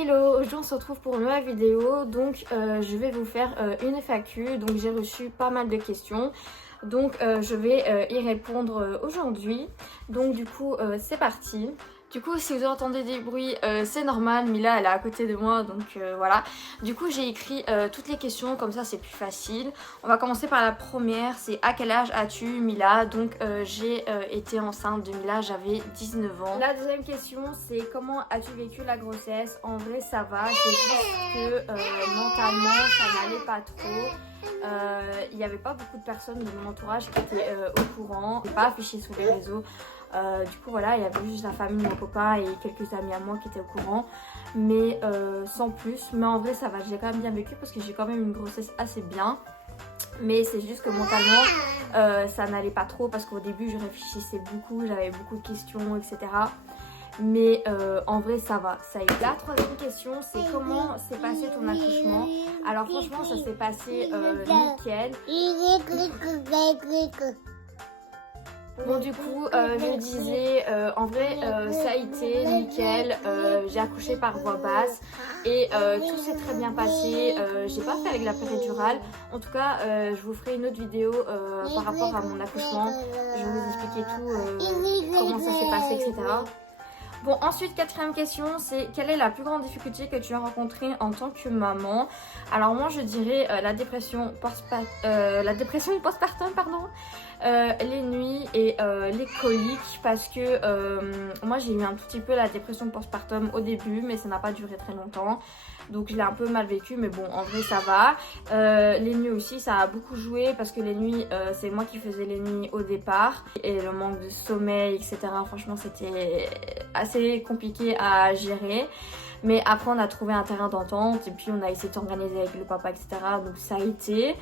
Hello, aujourd'hui on se retrouve pour une nouvelle vidéo. Donc je vais vous faire une FAQ. Donc j'ai reçu pas mal de questions. Donc je vais y répondre aujourd'hui. Donc du coup c'est parti. Du coup si vous entendez des bruits c'est normal, Mila elle est à côté de moi donc voilà. Du coup j'ai écrit toutes les questions, comme ça c'est plus facile. On va commencer par la première, c'est à quel âge as-tu Mila? Donc j'ai été enceinte de Mila, j'avais 19 ans. La deuxième question c'est comment as-tu vécu la grossesse? En vrai ça va, c'est juste que mentalement ça n'allait pas trop. Il n'y avait pas beaucoup de personnes de mon entourage qui étaient au courant, c'est pas affiché sur les réseaux. Du coup voilà, il y avait juste la famille de mon copain et quelques amis à moi qui étaient au courant, mais sans plus. Mais en vrai ça va, j'ai quand même bien vécu parce que j'ai quand même une grossesse assez bien. Mais c'est juste que mentalement ça n'allait pas trop parce qu'au début je réfléchissais beaucoup, j'avais beaucoup de questions etc. Mais en vrai ça va, ça a été. La troisième question c'est comment s'est passé ton accouchement? Alors franchement ça s'est passé nickel. Bon du coup je disais en vrai ça a été nickel, j'ai accouché par voie basse et tout s'est très bien passé, j'ai pas fait avec la péridurale. En tout cas je vous ferai une autre vidéo par rapport à mon accouchement, je vais vous expliquer tout, comment ça s'est passé etc. Bon ensuite quatrième question c'est quelle est la plus grande difficulté que tu as rencontrée en tant que maman? Alors moi je dirais la dépression postpartum pardon, les nuits et les coliques parce que moi j'ai eu un tout petit peu la dépression postpartum au début mais ça n'a pas duré très longtemps. Donc je l'ai un peu mal vécu mais bon en vrai ça va. Les nuits aussi ça a beaucoup joué parce que les nuits c'est moi qui faisais les nuits au départ. Et le manque de sommeil etc. franchement c'était assez compliqué à gérer. Mais après on a trouvé un terrain d'entente et puis on a essayé de s'organiser avec le papa etc. Donc ça a été.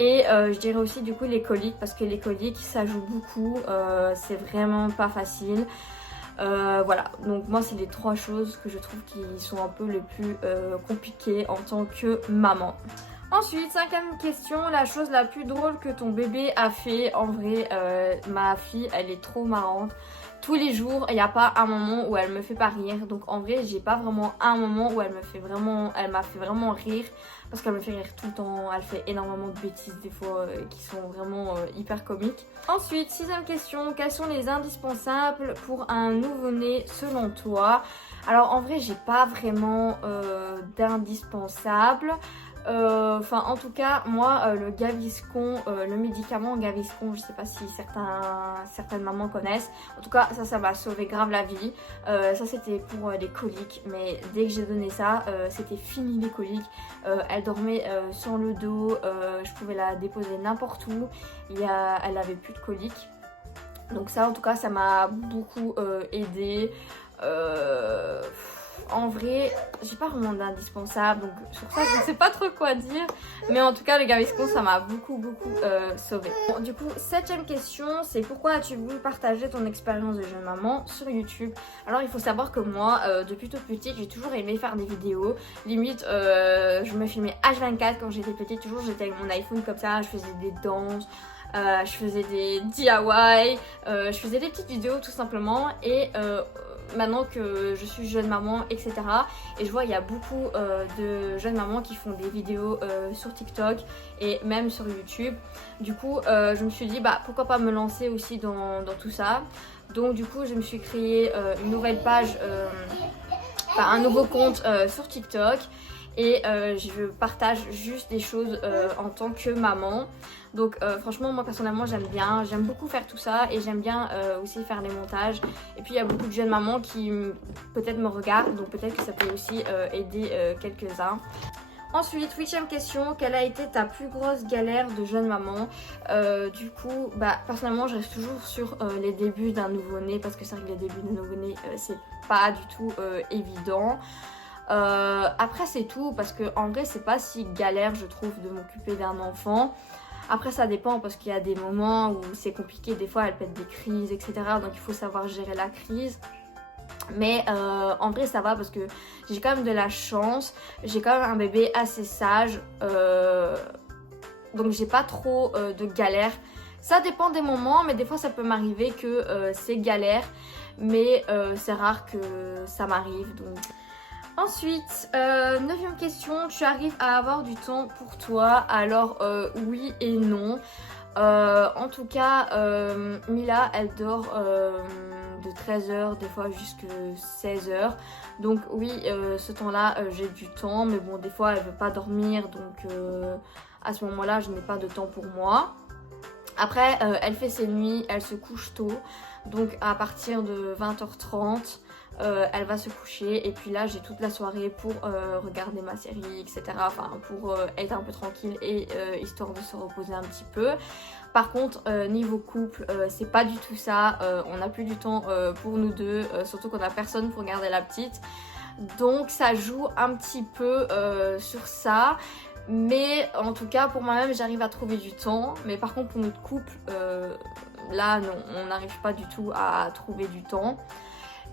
Et je dirais aussi du coup les coliques parce que les coliques ça joue beaucoup, c'est vraiment pas facile. Voilà, donc moi c'est les trois choses que je trouve qui sont un peu les plus compliquées en tant que maman. Ensuite, cinquième question, la chose la plus drôle que ton bébé a fait. En vrai, ma fille elle est trop marrante. Tous les jours, il n'y a pas un moment où elle me fait pas rire. Donc en vrai, j'ai pas vraiment un moment où elle m'a fait vraiment rire. Parce qu'elle me fait rire tout le temps. Elle fait énormément de bêtises des fois qui sont vraiment hyper comiques. Ensuite, sixième question, quels sont les indispensables pour un nouveau-né selon toi? Alors en vrai, j'ai pas vraiment d'indispensable. Enfin en tout cas moi le Gaviscon, le médicament Gaviscon, je sais pas si certaines mamans connaissent. En tout cas ça m'a sauvé grave la vie. Ça c'était pour les coliques mais dès que j'ai donné ça c'était fini les coliques. Elle dormait sur le dos, je pouvais la déposer n'importe où, elle avait plus de coliques. Donc ça en tout cas ça m'a beaucoup aidé. En vrai, j'ai pas vraiment d'indispensable, donc sur ça je ne sais pas trop quoi dire. Mais en tout cas, le Gaviscon, ça m'a beaucoup sauvé. Bon, du coup, septième question, c'est pourquoi as-tu voulu partager ton expérience de jeune maman sur YouTube? Alors, il faut savoir que moi, depuis toute petite, j'ai toujours aimé faire des vidéos. Limite, je me filmais H24 quand j'étais petite. Toujours, j'étais avec mon iPhone comme ça, je faisais des danses. Je faisais des DIY, je faisais des petites vidéos tout simplement. Et maintenant que je suis jeune maman etc. et je vois il y a beaucoup de jeunes mamans qui font des vidéos sur TikTok et même sur YouTube. Du coup je me suis dit bah pourquoi pas me lancer aussi dans tout ça. Donc du coup je me suis créé une nouvelle page, un nouveau compte sur TikTok. Et je partage juste des choses en tant que maman. Donc franchement moi personnellement j'aime beaucoup faire tout ça. Et j'aime bien aussi faire les montages. Et puis il y a beaucoup de jeunes mamans qui peut-être me regardent. Donc peut-être que ça peut aussi aider quelques-uns. Ensuite, huitième question, quelle a été ta plus grosse galère de jeune maman? Du coup, personnellement je reste toujours sur les débuts d'un nouveau-né. Parce que c'est vrai que les débuts d'un nouveau-né c'est pas du tout évident. Après c'est tout parce que en vrai c'est pas si galère je trouve de m'occuper d'un enfant. Après ça dépend parce qu'il y a des moments où c'est compliqué, des fois elle pète des crises etc. Donc il faut savoir gérer la crise. Mais en vrai ça va parce que j'ai quand même de la chance, j'ai quand même un bébé assez sage, donc j'ai pas trop de galères. Ça dépend des moments mais des fois ça peut m'arriver que c'est galère. Mais c'est rare que ça m'arrive donc... Ensuite, 9e question, tu arrives à avoir du temps pour toi? Alors oui et non. En tout cas, Mila, elle dort de 13h, des fois jusqu'à 16h. Donc oui, ce temps-là, j'ai du temps. Mais bon, des fois, elle veut pas dormir. Donc à ce moment-là, je n'ai pas de temps pour moi. Après, elle fait ses nuits, elle se couche tôt. Donc à partir de 20h30, elle va se coucher. Et puis là, j'ai toute la soirée pour regarder ma série, etc. Enfin, pour être un peu tranquille et histoire de se reposer un petit peu. Par contre, niveau couple, c'est pas du tout ça. On n'a plus du temps pour nous deux, surtout qu'on a personne pour garder la petite. Donc ça joue un petit peu sur ça. Mais en tout cas, pour moi-même, j'arrive à trouver du temps. Mais par contre, pour notre couple, là, non, on n'arrive pas du tout à trouver du temps.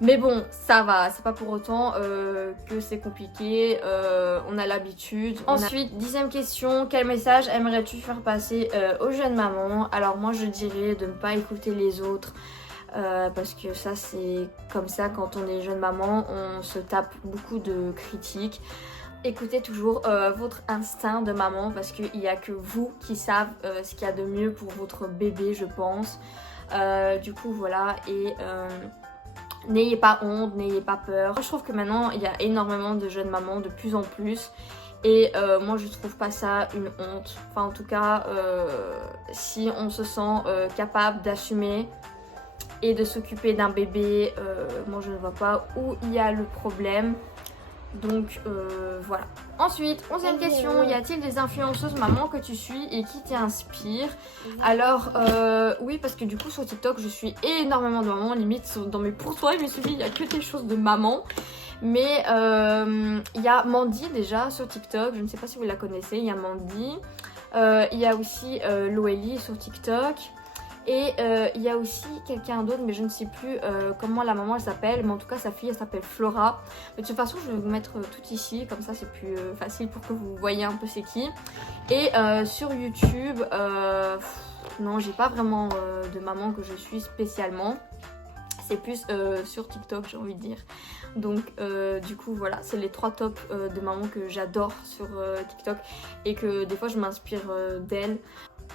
Mais bon, ça va, c'est pas pour autant que c'est compliqué, on a l'habitude. Ensuite, 10e question, quel message aimerais-tu faire passer aux jeunes mamans? Alors moi je dirais de ne pas écouter les autres, parce que ça c'est comme ça quand on est jeune maman, on se tape beaucoup de critiques. Écoutez toujours votre instinct de maman parce qu'il n'y a que vous qui savent ce qu'il y a de mieux pour votre bébé, je pense. Du coup voilà, et n'ayez pas honte, n'ayez pas peur. Je trouve que maintenant il y a énormément de jeunes mamans de plus en plus. Et moi je trouve pas ça une honte. Enfin en tout cas si on se sent capable d'assumer et de s'occuper d'un bébé, moi je ne vois pas où il y a le problème. Donc voilà. Ensuite, 11e question, y a-t-il des influenceuses mamans que tu suis et qui t'inspirent? Alors oui, parce que du coup sur TikTok je suis énormément de mamans, limite dans mes pourtours il me suffit, il n'y a que des choses de maman. Mais il y a Mandy déjà sur TikTok, je ne sais pas si vous la connaissez, il y a Mandy. Il y a aussi Loélie sur TikTok. Et il y a aussi quelqu'un d'autre, mais je ne sais plus comment la maman elle s'appelle, mais en tout cas sa fille elle s'appelle Flora. Mais de toute façon je vais vous mettre tout ici, comme ça c'est plus facile pour que vous voyez un peu c'est qui. Et sur YouTube, non j'ai pas vraiment de maman que je suis spécialement. C'est plus sur TikTok j'ai envie de dire. Donc du coup voilà, c'est les 3 tops de mamans que j'adore sur TikTok et que des fois je m'inspire d'elles.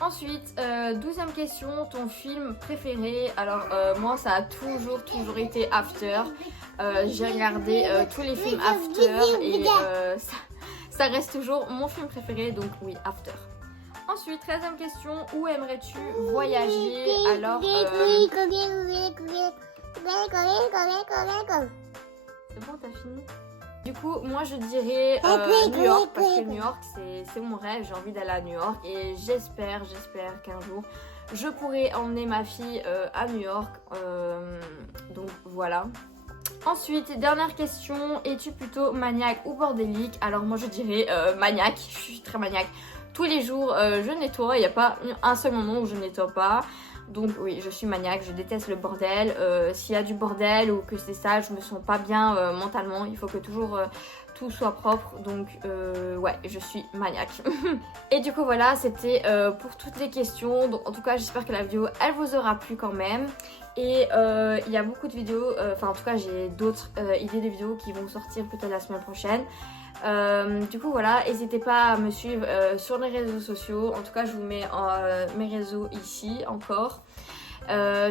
Ensuite, 12e question, ton film préféré? Alors moi ça a toujours été After. J'ai regardé tous les films After et ça reste toujours mon film préféré, donc oui, After. Ensuite, 13e question, où aimerais-tu voyager? Alors c'est bon, t'as fini? Du coup, moi je dirais New York parce que New York c'est mon rêve, j'ai envie d'aller à New York et j'espère qu'un jour je pourrai emmener ma fille à New York, donc voilà. Ensuite, dernière question, es-tu plutôt maniaque ou bordélique? Alors moi je dirais maniaque, je suis très maniaque. Tous les jours je nettoie, il n'y a pas un seul moment où je nettoie pas. Donc oui, je suis maniaque, je déteste le bordel. S'il y a du bordel ou que c'est sale, je me sens pas bien mentalement. Il faut que toujours tout soit propre. Donc ouais, je suis maniaque. Et du coup voilà, c'était pour toutes les questions. Donc en tout cas, j'espère que la vidéo, elle vous aura plu quand même. Et il y a beaucoup de vidéos, enfin en tout cas j'ai d'autres idées de vidéos qui vont sortir peut-être la semaine prochaine. Du coup voilà, n'hésitez pas à me suivre sur les réseaux sociaux. En tout cas je vous mets mes réseaux ici encore.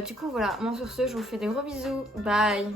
Du coup voilà, moi sur ce je vous fais des gros bisous, bye.